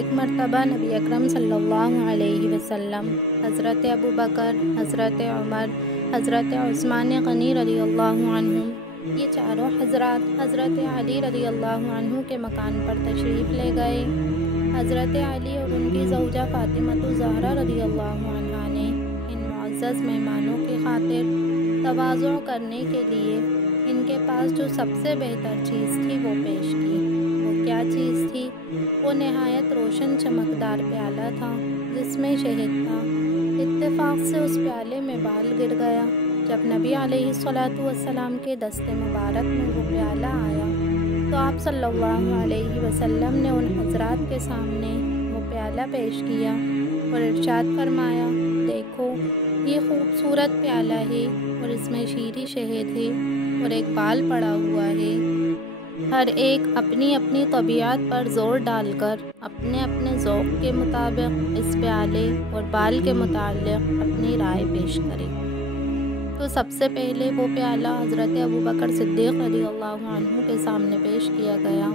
ایک مرتبہ نبی اکرم صلی اللہ علیہ وسلم، حضرت ابو بکر، حضرت عمر، حضرت عثمان غنی رضی اللہ عنہم، یہ چاروں حضرات حضرت علی رضی اللہ عنہ کے مکان پر تشریف لے گئے۔ حضرت علی اور ان کی زوجہ فاطمہ الزہرا رضی اللہ عنہا نے ان معزز مہمانوں کی خاطر تواضع کرنے کے لیے ان کے پاس جو سب سے بہتر چیز تھی وہ پیش کی۔ وہ کیا چیز تھی؟ وہ نہایت روشن چمکدار پیالہ تھا جس میں شہد تھا۔ اتفاق سے اس پیالے میں بال گر گیا۔ جب نبی علیہ الصلاۃ والسلام کے دست مبارک میں وہ پیالہ آیا تو آپ صلی اللہ علیہ وسلم نے ان حضرات کے سامنے وہ پیالہ پیش کیا اور ارشاد فرمایا، دیکھو یہ خوبصورت پیالہ ہے اور اس میں شیریں شہد ہے اور ایک بال پڑا ہوا ہے۔ ہر ایک اپنی اپنی طبیعت پر زور ڈال کر اپنے اپنے ذوق کے مطابق اس پیالے اور بال کے متعلق اپنی رائے پیش کرے۔ تو سب سے پہلے وہ پیالہ حضرت ابو بکر صدیق رضی اللہ عنہ کے سامنے پیش کیا گیا۔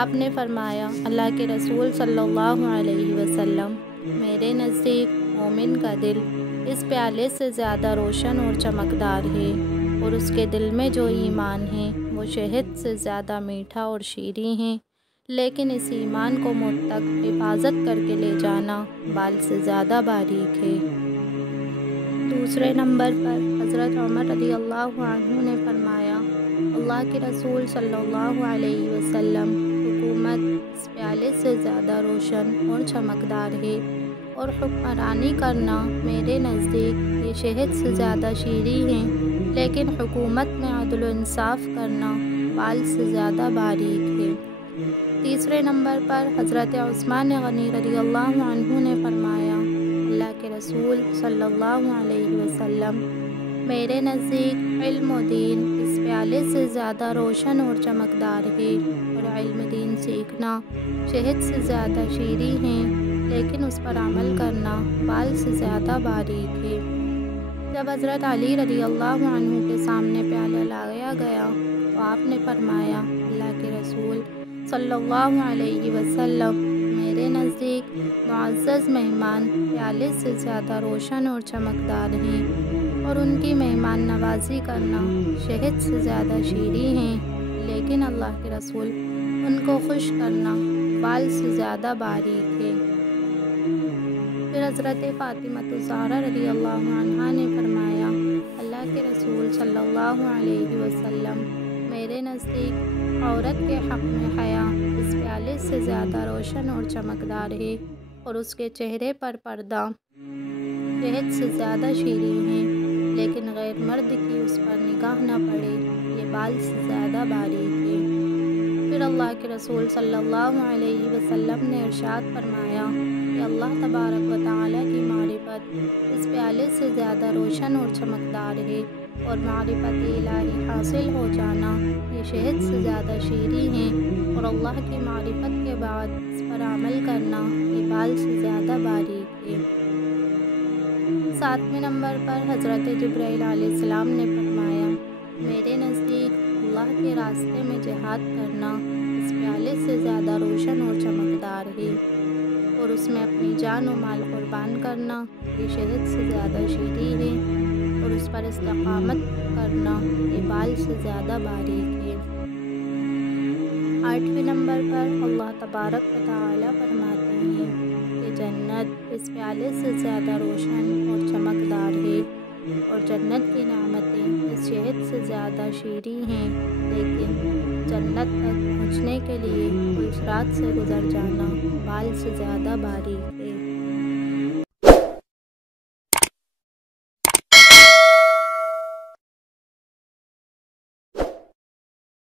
آپ نے فرمایا، اللہ کے رسول صلی اللہ علیہ وسلم، میرے نزدیک مومن کا دل اس پیالے سے زیادہ روشن اور چمکدار ہے، اور اس کے دل میں جو ایمان ہے وہ شہد سے زیادہ میٹھا اور شیریں ہے، لیکن اس ایمان کو مجھ تک حفاظت کر کے لے جانا بال سے زیادہ باریک ہے۔ دوسرے نمبر پر حضرت عمر رضی اللہ عنہ نے فرمایا، اللہ کے رسول صلی اللہ علیہ وسلم، حکومت اس پیالے سے زیادہ روشن اور چمکدار ہے، اور حکمرانی کرنا میرے نزدیک یہ شہد سے زیادہ شیریں ہے، لیکن حکومت میں عدل و انصاف کرنا بال سے زیادہ باریک ہے۔ تیسرے نمبر پر حضرت عثمان غنی رضی اللہ عنہ نے فرمایا، اللہ کے رسول صلی اللہ علیہ وسلم، میرے نزدیک علم و دین اس پیالے سے زیادہ روشن اور چمکدار ہے، اور علم دین سیکھنا شہد سے زیادہ شیریں ہے، لیکن اس پر عمل کرنا بال سے زیادہ باریک ہے۔ جب حضرت علی رضی اللہ عنہ کے سامنے پیالہ لایا گیا تو آپ نے فرمایا، اللہ کے رسول صلی اللہ علیہ وسلم، میرے نزدیک معزز مہمان پیالے سے زیادہ روشن اور چمکدار ہیں، اور ان کی مہمان نوازی کرنا شہد سے زیادہ شیریں ہیں، لیکن اللہ کے رسول ان کو خوش کرنا بال سے زیادہ باریک ہے۔ پھر حضرت فاطمہ الزہرا رضی اللہ عنہا نے فرمایا، اللہ کے رسول صلی اللہ علیہ وسلم، میرے نزدیک عورت کے حق میں حیا اس پیالے سے زیادہ روشن اور چمکدار ہے، اور اس کے چہرے پر پردہ شہد سے زیادہ شیریں ہیں، لیکن غیر مرد کی اس پر نگاہ نہ پڑے یہ بال سے زیادہ باریک ہے۔ پھر اللہ کے رسول صلی اللہ علیہ وسلم نے ارشاد فرمایا کہ اللہ تبارک و تعالیٰ کی معرفت اس پیالے سے زیادہ روشن اور چمکدار ہے، اور معرفت الہی حاصل ہو جانا یہ شہد سے زیادہ شیریں ہے، اور اللہ کی معرفت کے بعد اس پر عمل کرنا یہ بال سے زیادہ باریک ہے۔ ساتویں نمبر پر حضرت جبرائیل علیہ السلام نے فرمایا، میرے نزدیک اللہ کے راستے میں جہاد کرنا اس پیالے سے زیادہ روشن اور چمکدار ہے، اور اس میں اپنی جان و مال قربان کرنا یہ شہد سے زیادہ شیریں ہے، اور اس پر استقامت کرنا یہ بال سے زیادہ باریک ہے۔ آٹھویں نمبر پر اللہ تبارک و تعالیٰ فرماتے ہیں کہ جنت اس پیالے سے زیادہ روشن اور چمکدار ہے، اور جنت کی نعمتیں اس شہد سے زیادہ شیریں ہیں، لیکن جنت تک پہنچنے کے لیے پلسرات سے گزر جانا بال سے زیادہ باریک ہے۔